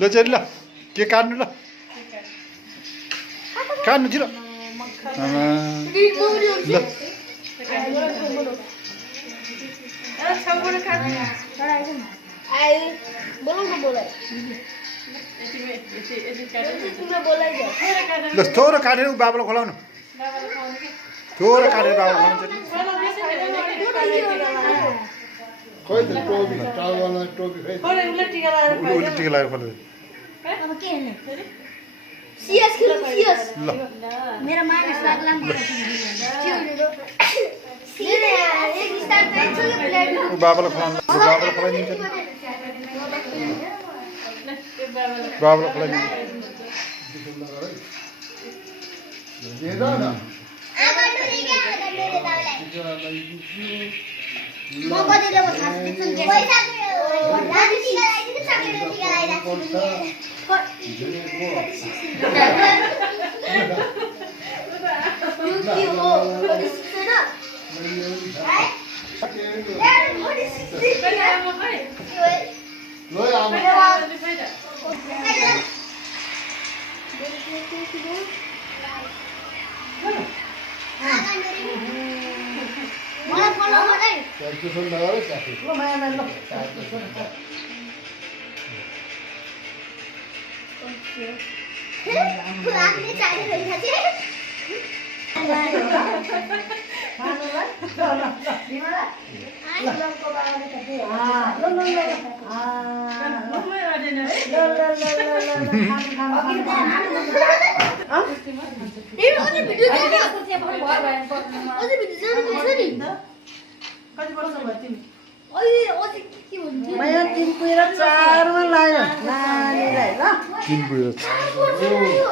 ल चाहिँ ल के काट्नु ल काट्नु छिरो ल ल थोरो काटेर बाबालाई खोलाउनु थोरो काटेर बाबालाई खोलाउँछ उसले टिका लगाएर खोल्दै ल मेरा मानस लाग्ला बाबालाई खोलाउनु बाबालाई खोलाइदिन्छ बाबालाई खोलाइदिन्छ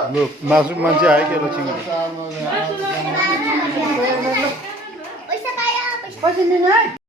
ल मासु मान्छे आयो के ल चिङ्गो पैसा